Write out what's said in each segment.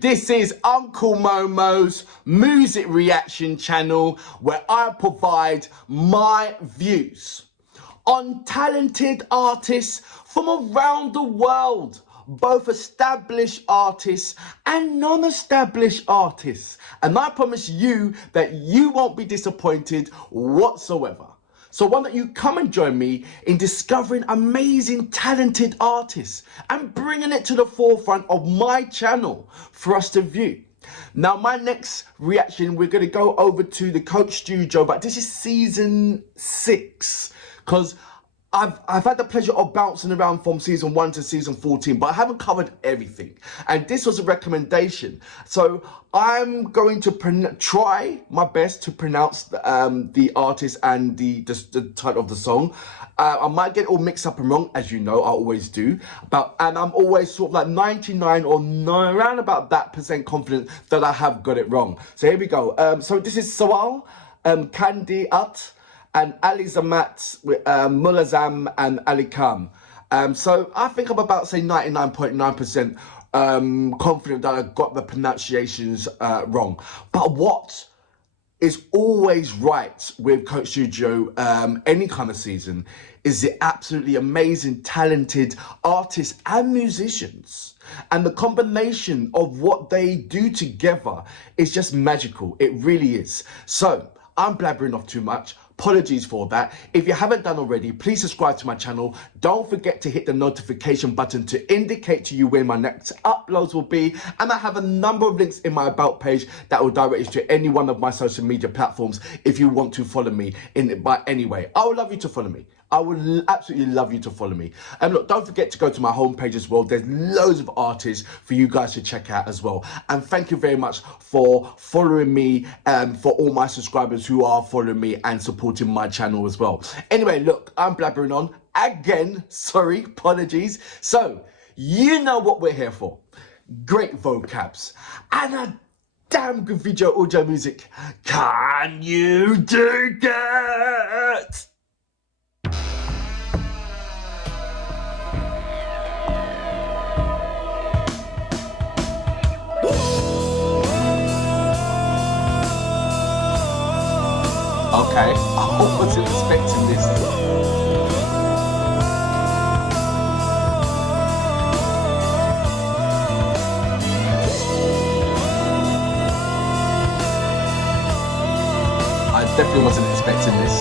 This is Uncle Momo's music reaction channel where I provide my views on talented artists from around the world, both established artists and non-established artists. And I promise you that you won't be disappointed whatsoever. So why don't you come and join me in discovering amazing, talented artists and bringing it to the forefront of my channel for us to view. Now, my next reaction, we're going to go over to the Coke Studio, but this is season 6, because I've had the pleasure of bouncing around from season 1 to season 14, but I haven't covered everything. And this was a recommendation. So I'm going to try my best to pronounce the artist and the title of the song. I might get it all mixed up and wrong, as you know, I always do. And I'm always sort of like 99 or 9, around about that % confident that I have got it wrong. So here we go. So this is Sawaal Kande Utte and Azmat with Muazzam and Ali Khan. So I think I'm about, say, 99.9% confident that I got the pronunciations wrong. But what is always right with Coke Studio any kind of season is the absolutely amazing, talented artists and musicians. And the combination of what they do together is just magical. It really is. So I'm blabbering off too much. Apologies for that. If you haven't done already, please subscribe to my channel. Don't forget to hit the notification button to indicate to you when my next uploads will be. And I have a number of links in my about page that will direct you to any one of my social media platforms if you want to follow me by any way. I would love you to follow me. I would absolutely love you to follow me. And look, don't forget to go to my homepage as well. There's loads of artists for you guys to check out as well. And thank you very much for following me and for all my subscribers who are following me and supporting my channel as well. Anyway, look, I'm blabbering on again. Sorry, apologies. So, you know what we're here for. Great vocabs and a damn good video audio music. Can you dig it? Okay, I wasn't expecting this. I definitely wasn't expecting this.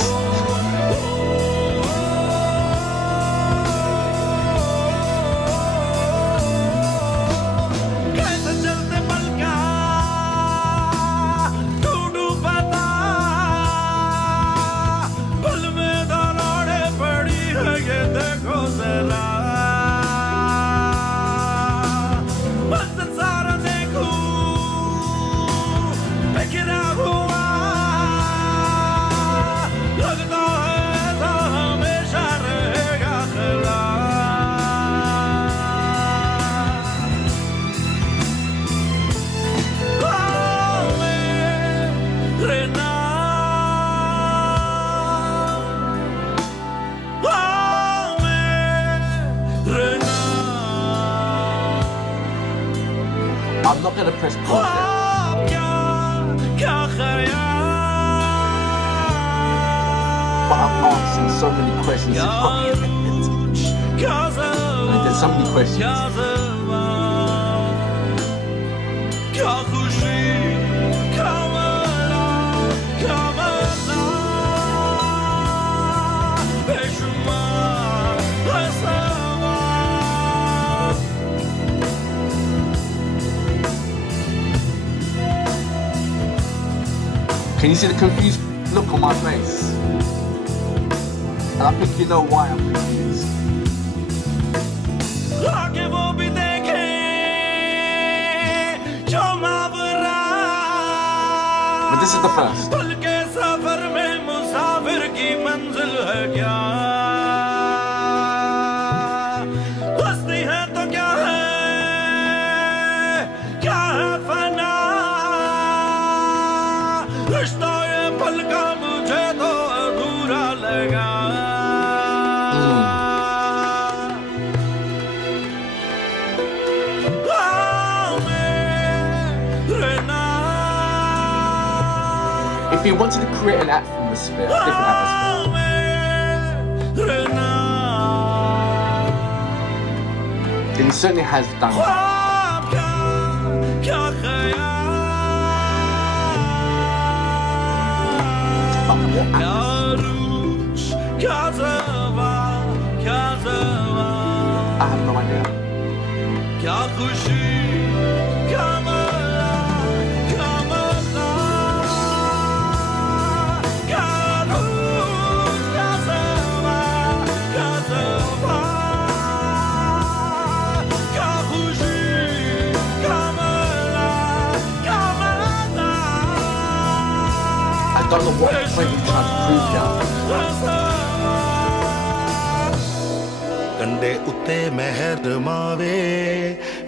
I'm not going to press pause there. But I'm asking so many questions in my head. I mean, there's so many questions. Can you see the confused look on my face? And I think you know why I'm confused. But this is the first. If he wanted to create an atmosphere, a different atmosphere, then he certainly has done that. But what I have no idea. I don't know what point he's trying to prove here. ਕੰਡੇ ਉੱਤੇ ਮਹਿਰ ਮਾਵੇ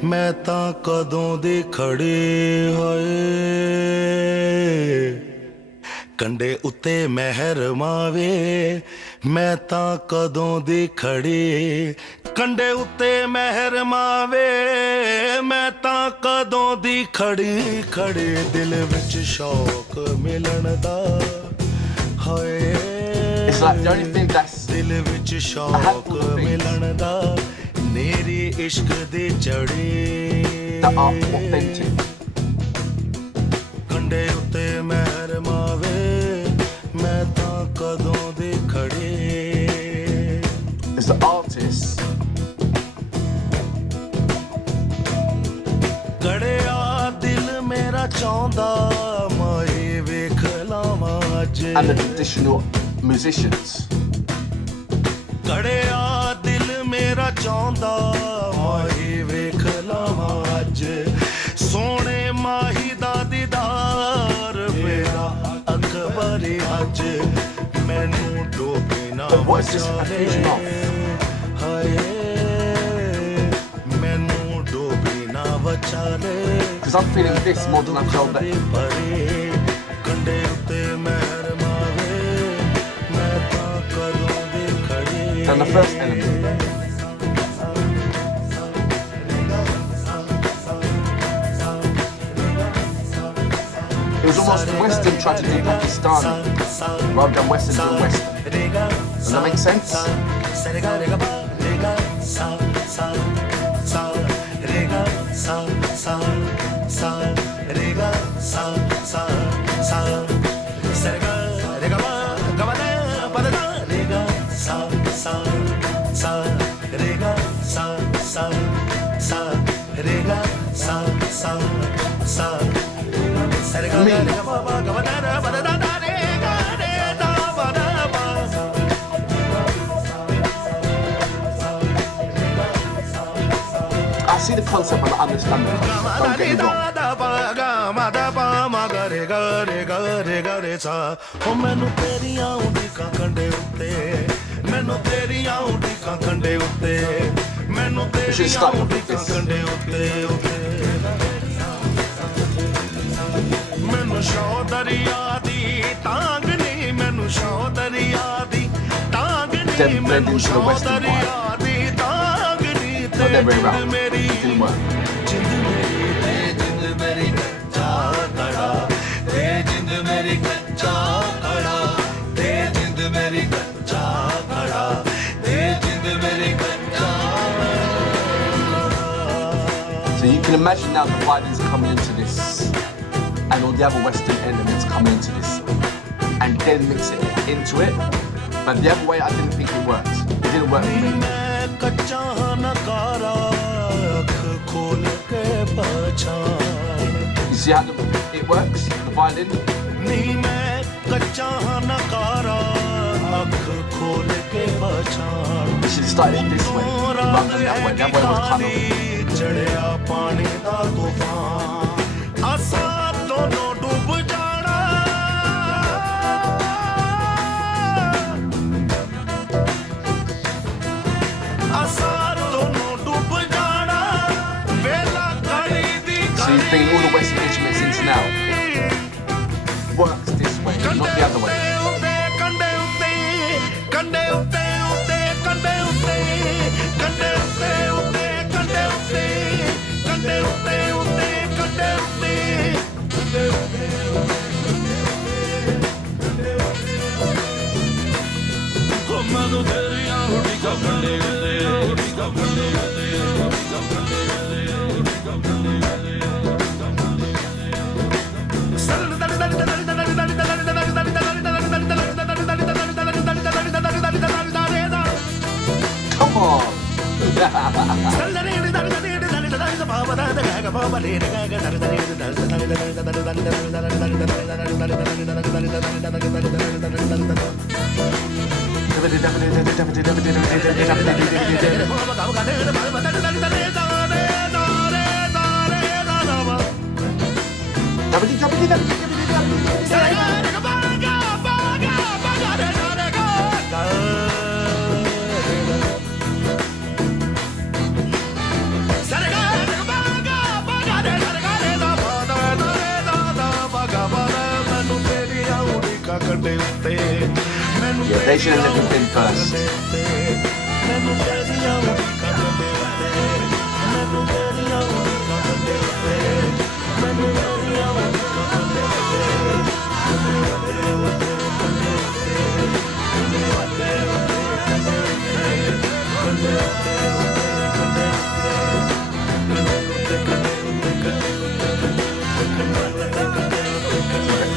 ਮੈਂ ਤਾਂ ਕਦੋਂ ਦੇ ਖੜੇ ਹੋਏ ਕੰਡੇ ਉੱਤੇ ਮਹਿਰ ਮਾਵੇ ਮੈਂ ਤਾਂ ਕਦੋਂ ਦੇ ਖੜੇ ਕੰਡੇ ਉੱਤੇ ਮਹਿਰ ਮਾਵੇ ਮੈਂ ਤਾਂ ਕਦੋਂ ਦੀ ਖੜੀ ਖੜੇ ਦਿਲ ਵਿੱਚ ਸ਼ੌਕ ਮਿਲਣ ਦਾ ਹੋਏ It's like the only thing that's ਦਿਲ ਵਿੱਚ ਸ਼ੌਕ ਮਿਲਣ ਦਾ ਨੇਰੇ ਇਸ਼ਕ ਦੇ ਚੜੇ that are authentic. ਕੰਡੇ ਉੱਤੇ ਮਹਿਰ ਮਾਵੇ ਮੈਂ ਤਾਂ ਕਦੋਂ ਦੇ ਖੜੇ It's the artist ਕੜਿਆ ਦਿਲ ਮੇਰਾ ਚਾਹੁੰਦਾ ਮਾਏ ਵੇਖ ਲਾਵਾਂ ਅੱਜ and the traditional musicians. ਕੜਿਆ ਦਿਲ ਮੇਰਾ ਚਾਹੁੰਦਾ ਮਾਏ ਵੇਖ ਲਾਵਾਂ ਅੱਜ ਸੋਹਣੇ ਮਾਹੀ ਦਾ ਦੀਦਾਰ ਮੇਰਾ ਅਕਬਰ ਅੱਜ ਮੈਨੂੰ ਡੋਬੇ ਨਾ But what is this a fusion of? ਹਾਏ ਮੈਨੂੰ ਡੋਬੇ ਨਾ ਵਚਾਲੇ Because I'm feeling this more than I felt that. ਕੰਡੇ ਉੱਤੇ ਮਹਿਰ ਮਾਵੇ ਮੈਂ ਤਾਂ ਕਦੋਂ ਦੇ ਖੜੇ And the first element. It was almost Western trying to do Pakistani rather than Western doing Western. Does that make sense? I see the concept and I understand the concept, don't get me wrong. ਮੈਨੂੰ ਤੇਰੀਆਂ ਉਡੀਕਾਂ ਕੰਡੇ ਉੱਤੇ ਮੈਨੂੰ ਤੇਰੀਆਂ ਉਡੀਕਾਂ ਕੰਡੇ ਉੱਤੇ ਮੈਨੂੰ ਤੇਰੀਆਂ ਉਡੀਕਾਂ ਕੰਡੇ ਉੱਤੇ ਮੈਨੂੰ ਸ਼ੌ ਦਰਿਆ ਦੀ ਤਾਂਗ ਨਹੀਂ ਮੈਨੂੰ ਸ਼ੌ ਦਰਿਆ ਦੀ ਤਾਂਗ ਨਹੀਂ ਮੈਨੂੰ ਸ਼ੌ ਦਰਿਆ ਦੀ ਤਾਂਗ ਨਹੀਂ ਤੇ ਜਿੰਦ ਮੇਰੀ ਜਿੰਦ ਮੇਰੀ ਕੱਚਾ ਕੜਾ ਤੇ ਜਿੰਦ ਮੇਰੀ ਕੱਚਾ ਕੜਾ ਤੇ ਜਿੰਦ ਮੇਰੀ ਕੱਚਾ ਕੜਾ ਤੇ ਜਿੰਦ ਮੇਰੀ ਕੱਚਾ So you can imagine now the violins coming into this and all the other Western elements coming into this and then mix it into it. But the other way I didn't think it worked. It didn't work for me. You see how it works, the violin? You should have started it this way rather than that way. That way was kind So you bring all the Western instruments into now. Works this way, not the other way. Yeah, they should have let me in first.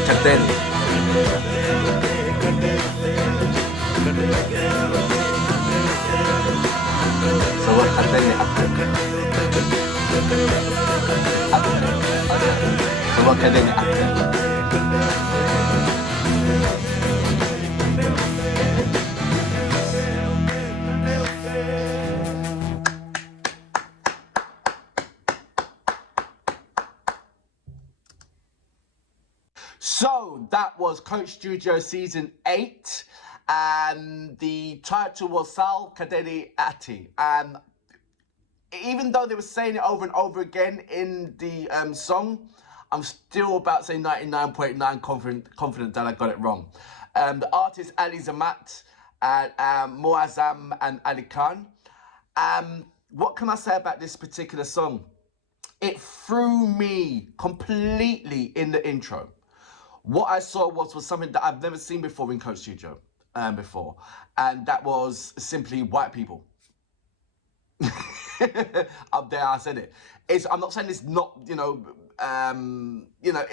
Cadeni. Sawaal Kande Utte. Sawaal Kande Utte. So that was Coach Studio Season 8, and the title was Sawaal Kande Utte. And even though they were saying it over and over again in the song, I'm still about to say 99.9 confident that I got it wrong. The artist Azmat, Muazzam and Ali Khan. What can I say about this particular song? It threw me completely in the intro. What I saw was something that I've never seen before in Coach Studio before, and that was simply white people. Up there, I said it. I'm not saying it's not, it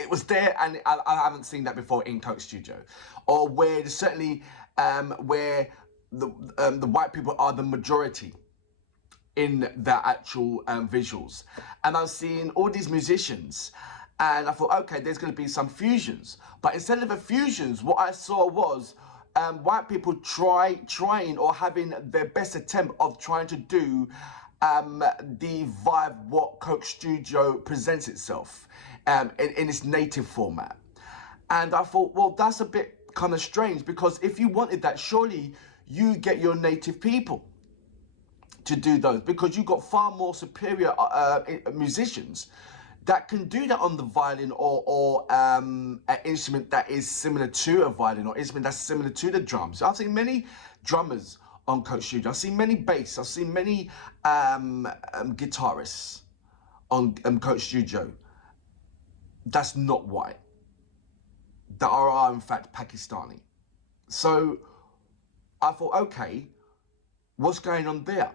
was there, and I haven't seen that before in Coach Studio, or where certainly where the white people are the majority in the actual visuals, and I've seen all these musicians. And I thought, okay, there's going to be some fusions. But instead of the fusions, what I saw was white people trying or having their best attempt of trying to do the vibe what Coach Studio presents itself in its native format. And I thought, well, that's a bit kind of strange, because if you wanted that, surely you get your native people to do those, because you've got far more superior musicians that can do that on the violin, or an instrument that is similar to a violin, or instrument that's similar to the drums. I've seen many drummers on Coach Studio. I've seen many bass. I've seen many guitarists on Coach Studio. That's not white. That are in fact Pakistani. So I thought, okay, what's going on there?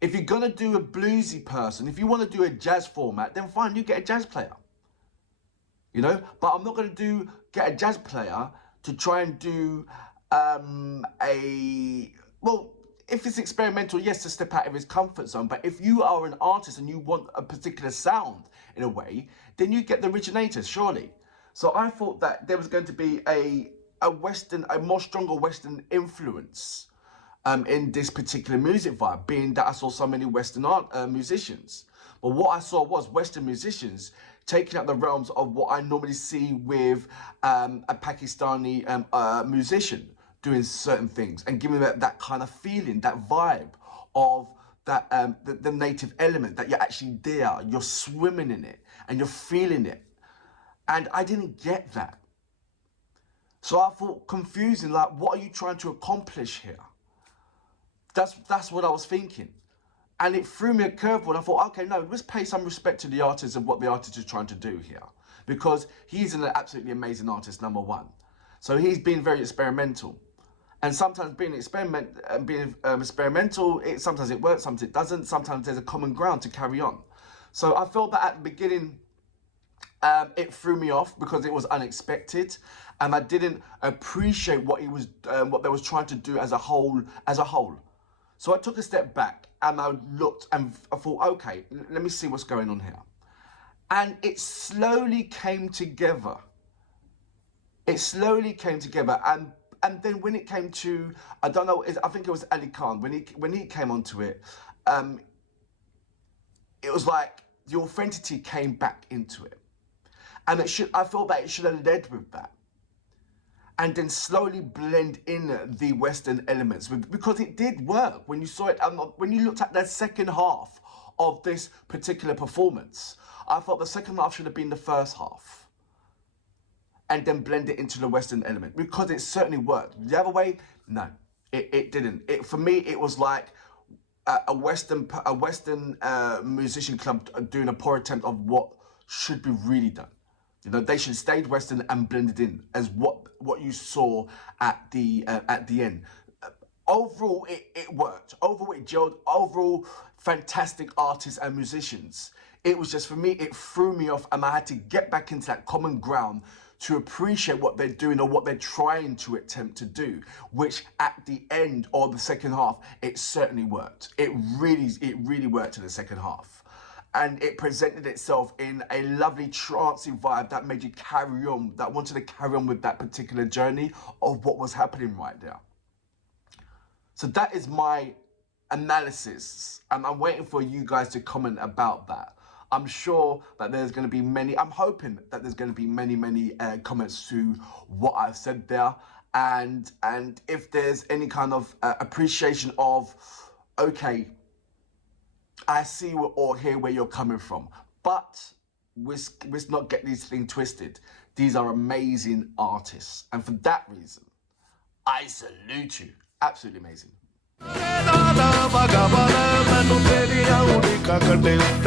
If you're going to do a bluesy person, if you want to do a jazz format, then fine, you get a jazz player. But I'm not going to get a jazz player to try and do well, if it's experimental, yes, to step out of his comfort zone. But if you are an artist and you want a particular sound in a way, then you get the originators, surely. So I thought that there was going to be a more stronger Western influence in this particular music vibe, being that I saw so many Western musicians. But what I saw was Western musicians taking up the realms of what I normally see with a Pakistani musician doing certain things, and giving that kind of feeling, that vibe of that the native element, that you're actually there, you're swimming in it, and you're feeling it. And I didn't get that. So I thought, confusing, like, what are you trying to accomplish here? That's what I was thinking. And it threw me a curveball. I thought, okay, no, let's pay some respect to the artist and what the artist is trying to do here. Because he's an absolutely amazing artist, number one. So he's been very experimental. And sometimes being experimental, sometimes it works, sometimes it doesn't. Sometimes there's a common ground to carry on. So I felt that at the beginning, it threw me off because it was unexpected, and I didn't appreciate what they was trying to do as a whole. So I took a step back and I looked and I thought, okay, let me see what's going on here. And it slowly came together. It slowly came together, and then when it came to, I don't know, I think it was Ali Khan, when he came onto it, it was like the authenticity came back into it. And I felt that it should have led with that. And then slowly blend in the Western elements, because it did work when you saw it. When you looked at the second half of this particular performance, I thought the second half should have been the first half, and then blend it into the Western element, because it certainly worked. The other way, no, it didn't. For me, it was like a Western musician club doing a poor attempt of what should be really done. You know, they should have stayed Western and blended in as what you saw at the end. Overall, it worked. Overall, it gelled. Overall, fantastic artists and musicians. It was just, for me, it threw me off, and I had to get back into that common ground to appreciate what they're doing or what they're trying to attempt to do, which at the end or the second half, it certainly worked. It really worked in the second half. And it presented itself in a lovely trancey vibe that made you carry on, that wanted to carry on with that particular journey of what was happening right there. So that is my analysis, and I'm waiting for you guys to comment about that. I'm sure that there's going to be I'm hoping that there's going to be many comments to what I've said there, and if there's any kind of appreciation of, okay, I see or hear where you're coming from, but let's not get these things twisted. These are amazing artists, and for that reason, I salute you. Absolutely amazing. ਮੈਨੂੰ ਤੇਰੀਆਂ ਉਡੀਕਾਂ ਕੱਢੇ ਉੱਤੇ